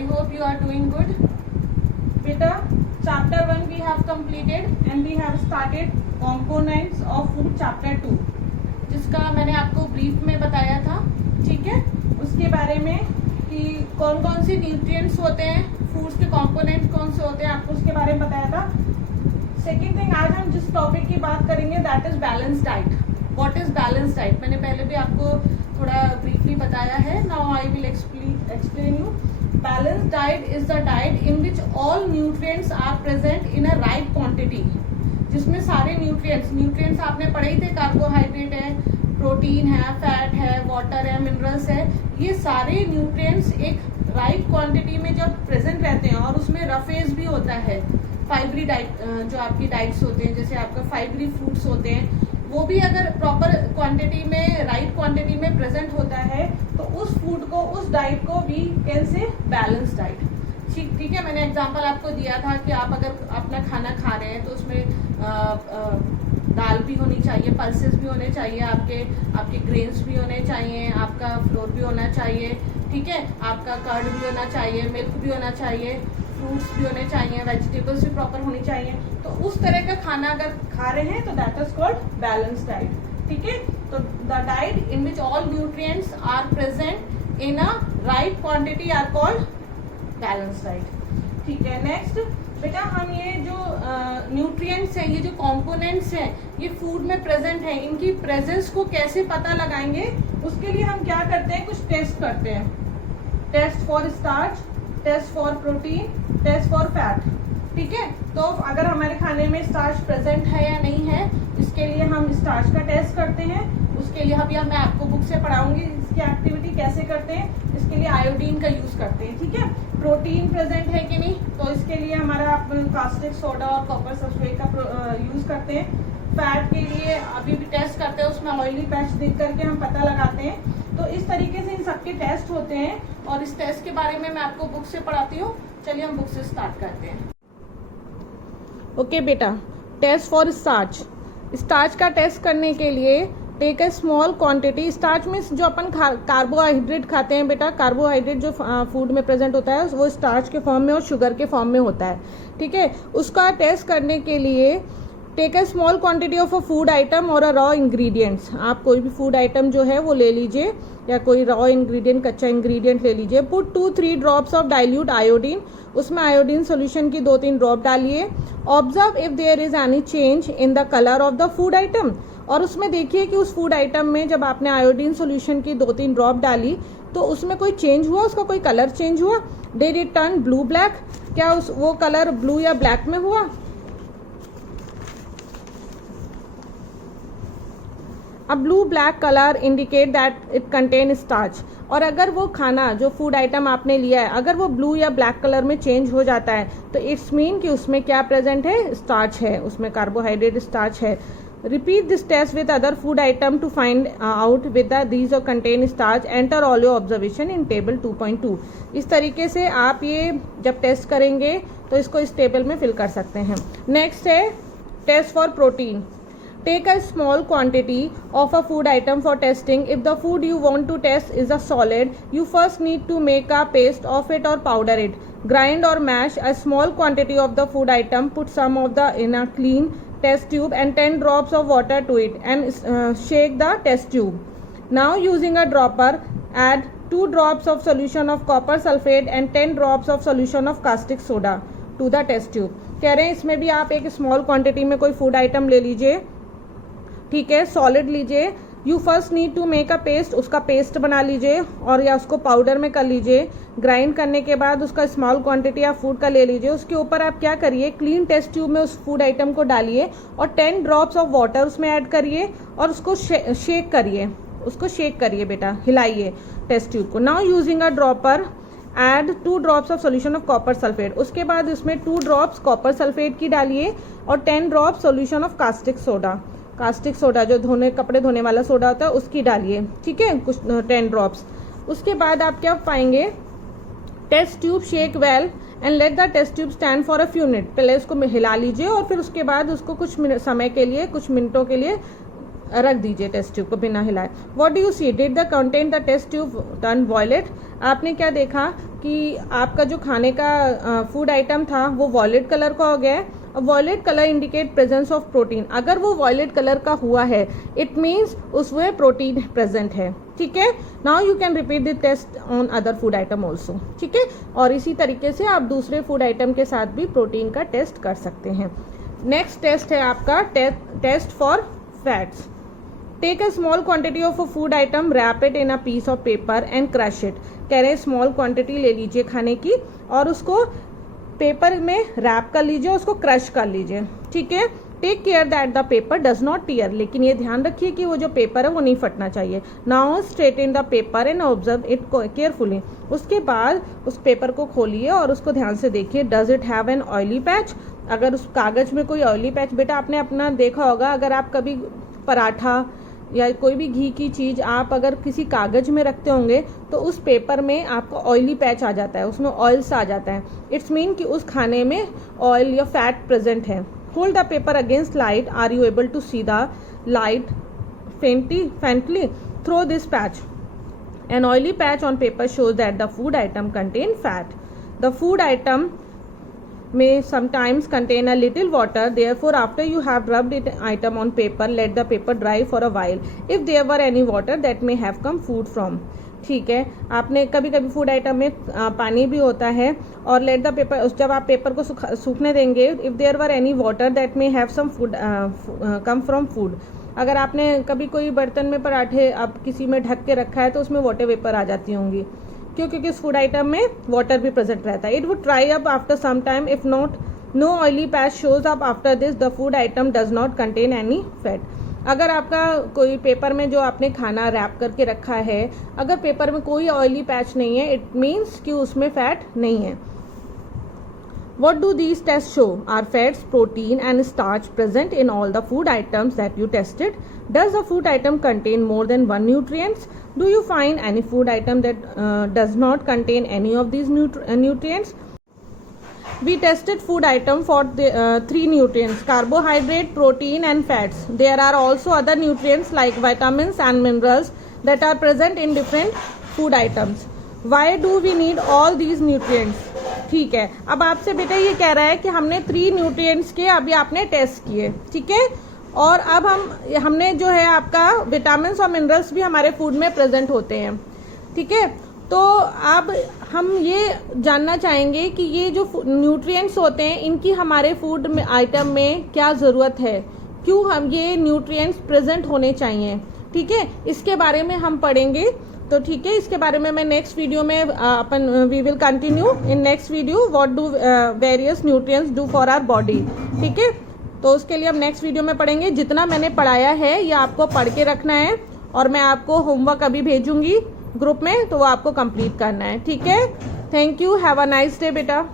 I hope you are doing good. Beta, chapter 1 we have completed and we have started components of food chapter 2, जिसका मैंने आपको brief में बताया था. ठीक है, उसके बारे में कि कौन कौन सी न्यूट्रिएंट्स होते हैं, फूड्स के कंपोनेंट्स कौन से होते हैं, आपको उसके बारे में बताया था. सेकेंड थिंग, आज हम जिस टॉपिक की बात करेंगे that is balance diet. What is balance diet, मैंने पहले भी आपको थोड़ा ब्रीफली बताया है. Now I will explain you. Balance diet is the diet in which all nutrients are present in a right quantity, जिसमें सारे न्यूट्रिएंट्स आपने पढ़े ही थे. कार्बोहाइड्रेट है, प्रोटीन है, फैट है, वाटर है, मिनरल्स है. ये सारे न्यूट्रिएंट्स एक राइट क्वांटिटी में जब प्रेजेंट रहते हैं और उसमें रफेज भी होता है. फाइबरी डाइट जो आपकी डाइट्स होते हैं, जैसे आपका फाइबरी फ्रूट्स होते हैं, वो भी अगर प्रॉपर क्वांटिटी में, राइट क्वांटिटी में प्रेजेंट होता है तो उस फूड को, उस डाइट को we can say balance diet. ठीक है, मैंने एग्जांपल आपको दिया था कि आप अगर अपना खाना खा रहे हैं तो उसमें दाल भी होनी चाहिए, पल्सेस भी होने चाहिए, आपके ग्रेन्स भी होने चाहिए, आपका फ्लोर भी होना चाहिए. ठीक है, आपका कर्ड भी होना चाहिए, मिल्क भी होना चाहिए, फ्रूट्स भी होने चाहिए, वेजिटेबल्स भी प्रॉपर होनी चाहिए. तो उस तरह का खाना अगर खा रहे हैं तो that is called balance diet. ठीक है, तो the diet in which all nutrients are present in a right quantity are called balance diet. ठीक है, नेक्स्ट बेटा, हम ये जो न्यूट्रिएंट्स हैं, ये जो कंपोनेंट्स हैं, ये फूड में प्रेजेंट हैं, इनकी प्रेजेंस को कैसे पता लगाएंगे, उसके लिए हम क्या करते हैं, कुछ टेस्ट करते हैं. Test for starch, test for protein, test for fat. ठीक है, तो अगर हमारे खाने में स्टार्च प्रेजेंट है या नहीं है, इसके लिए हम स्टार्च का टेस्ट करते हैं. उसके लिए अभी मैं आपको बुक से पढ़ाऊंगी इसकी एक्टिविटी कैसे करते हैं. इसके लिए आयोडीन का यूज करते हैं. ठीक है, प्रोटीन प्रेजेंट है कि नहीं, तो इसके लिए हमारा कास्टिक सोडा और कॉपर सल्फेट का यूज करते हैं. फैट के लिए अभी भी टेस्ट करते हैं, उसमें ऑयली पैच देख करके हम पता लगाते हैं. तो इस तरीके से इन सबके टेस्ट होते हैं और इस टेस्ट के बारे में मैं आपको बुक से पढ़ाती हूँ. चलिए हम बुक से स्टार्ट करते हैं. ओके बेटा, टेस्ट फॉर स्टार्च. स्टार्च का टेस्ट करने के लिए take a small quantity. Starch में जो अपन कार्बोहाइड्रेट खाते हैं बेटा, कार्बोहाइड्रेट जो फूड में प्रेजेंट होता है वो स्टार्च के फॉर्म में और शुगर के फॉर्म में होता है. ठीक है, उसका टेस्ट करने के लिए take a small quantity of a food item और अ रॉ इंग्रेडिएंट्स. आप कोई भी फूड आइटम जो है वो ले लीजिए या कोई रॉ इंग्रेडिएंट, कच्चा इंग्रेडिएंट ले लीजिए. Put 2-3 drops of dilute iodine. उसमें आयोडीन सोल्यूशन की 2-3 ड्रॉप डालिए. Observe if there is any change in the colour of the food item. और उसमें देखिए कि उस फूड आइटम में जब आपने आयोडीन सोल्यूशन की 2-3 ड्रॉप डाली तो उसमें कोई चेंज हुआ, उसका कोई कलर चेंज हुआ. Did it turn blue black, क्या वो कलर ब्लू या ब्लैक में हुआ. A blue black color indicate that it contain starch. और अगर वो खाना, जो फूड आइटम आपने लिया है, अगर वो ब्लू या ब्लैक कलर में चेंज हो जाता है तो इट्स मीन कि उसमें क्या प्रेजेंट है, स्टार्च है, उसमें कार्बोहाइड्रेट स्टार्च है. Repeat this test with other food item to find out with these और contain starch. Enter all your observation in table 2.2. इस तरीके से आप ये जब टेस्ट करेंगे तो इसको इस टेबल में फिल कर सकते हैं. नेक्स्ट है test for protein. Take a small quantity of a food item for testing. If the food you want to test is a solid, you first need to make a paste of it or powder it. Grind or mash a small quantity of the food item. Put some of the in a clean test tube and 10 drops of water to it and shake the test tube. Now using a dropper, add 2 drops of solution of copper sulfate and 10 drops of solution of caustic soda to the test tube. कह रहे हैं इसमें भी आप एक small quantity में कोई food item ले लीजिए. ठीक है, सॉलिड लीजिए. You first need to make a paste. उसका पेस्ट बना लीजिए और या उसको पाउडर में कर लीजिए. ग्राइंड करने के बाद उसका स्मॉल क्वांटिटी आप फूड का ले लीजिए. उसके ऊपर आप क्या करिए, क्लीन टेस्ट ट्यूब में उस फूड आइटम को डालिए और 10 ड्रॉप्स ऑफ वाटर उसमें ऐड करिए और उसको शेक करिए. उसको शेक करिए बेटा, हिलाइए टेस्ट ट्यूब को. Now using a dropper add 2 drops of solution of copper sulphate. उसके बाद इसमें 2 ड्रॉप्स कॉपर सल्फेट की डालिए और 10 drops solution of caustic soda. Caustic soda जो कपड़े धोने वाला सोडा होता है उसकी डालिए. ठीक है, कुछ 10 ड्रॉप्स. उसके बाद आप क्या पाएंगे, test tube shake well and let the test tube stand for a few minute. पहले उसको हिला लीजिए और फिर उसके बाद उसको कुछ समय के लिए, कुछ मिनटों के लिए रख दीजिए टेस्ट ट्यूब को बिना हिलाए। What do you see, did the content the test tube turn violet? आपने क्या देखा कि आपका जो खाने का फूड आइटम था वो वॉयलेट कलर का हो गया है। Violet colour indicate presence of protein. अगर वो वॉयलेट कलर का हुआ है इट मीन्स उसमें प्रोटीन प्रेजेंट है। ठीक है, now you can repeat the test on other food item also. ठीक है, और इसी तरीके से आप दूसरे फूड आइटम के साथ भी प्रोटीन का टेस्ट कर सकते हैं। नेक्स्ट टेस्ट है आपका test for fats. Take a small quantity of a food item, wrap it in a piece of paper and crush it. कह रहे हैं स्मॉल क्वांटिटी ले लीजिए खाने की और उसको पेपर में रैप कर लीजिए, उसको क्रश कर लीजिए। ठीक है, take care that the paper does not tear. लेकिन ये ध्यान रखिए कि वो जो पेपर है वो नहीं फटना चाहिए। Now straighten the paper and observe it carefully. उसके बाद उस पेपर को खोलिए और उसको ध्यान से देखिए। Does it have an oily patch? अगर उस कागज में कोई ऑयली पैच, बेटा आपने अपना देखा होगा, अगर आप कभी पराठा या कोई भी घी की चीज़ आप अगर किसी कागज में रखते होंगे तो उस पेपर में आपको ऑयली पैच आ जाता है, उसमें ऑयल सा आ जाता है। इट्स मीन कि उस खाने में ऑयल या फैट प्रेजेंट है। Hold the paper against light, are you able to see the light faintly? Throw this patch. An oily patch on paper shows that the food item contain fat. The food item may sometimes contain a little water, therefore after you have rubbed it item on paper, let the paper dry for a while. If there were any water that may have come food from. ठीक है, आपने कभी कभी food item में पानी भी होता है और लेट द पेपर, जब आप पेपर को सूखने देंगे, if there were any water that may have some food come from food. अगर आपने कभी कोई बर्तन में पराठे आप किसी में ढक के रखा है तो उसमें वाटर वेपर आ जाती होंगी, क्योंकि इस फूड आइटम में वाटर भी प्रेजेंट रहता है। It would dry up after some time, if not no oily patch shows up after this, the food item does not contain any fat. अगर आपका कोई पेपर में जो आपने खाना रैप करके रखा है, अगर पेपर में कोई ऑयली पैच नहीं है, इट मीन्स कि उसमें फैट नहीं है। What do these tests show? Are fats, protein and starch present in all the food items that you tested? Does a food item contain more than one nutrients? Do you find any food item that does not contain any of these nutrients? We tested food item for the 3 nutrients: carbohydrate, protein and fats. There are also other nutrients like vitamins and minerals that are present in different food items. Why do we need all these nutrients? ठीक है, अब आपसे बेटा ये कह रहा है कि हमने 3 न्यूट्रिएंट्स के अभी आपने टेस्ट किए, ठीक है, और अब हमने जो है आपका विटामिन और मिनरल्स भी हमारे फूड में प्रेजेंट होते हैं। ठीक है, तो अब हम ये जानना चाहेंगे कि ये जो न्यूट्रिएंट्स होते हैं इनकी हमारे फूड में आइटम में क्या ज़रूरत है, क्यों हम ये न्यूट्रिएंट्स प्रेजेंट होने चाहिए। ठीक है, इसके बारे में हम पढ़ेंगे। तो ठीक है, इसके बारे में मैं नेक्स्ट वीडियो में अपन we will continue in next video what do various nutrients do for our body. ठीक है, तो उसके लिए हम नेक्स्ट वीडियो में पढ़ेंगे। जितना मैंने पढ़ाया है ये आपको पढ़ के रखना है और मैं आपको होमवर्क अभी भेजूंगी ग्रुप में, तो वो आपको कंप्लीट करना है। ठीक है, thank you, have a nice day बेटा।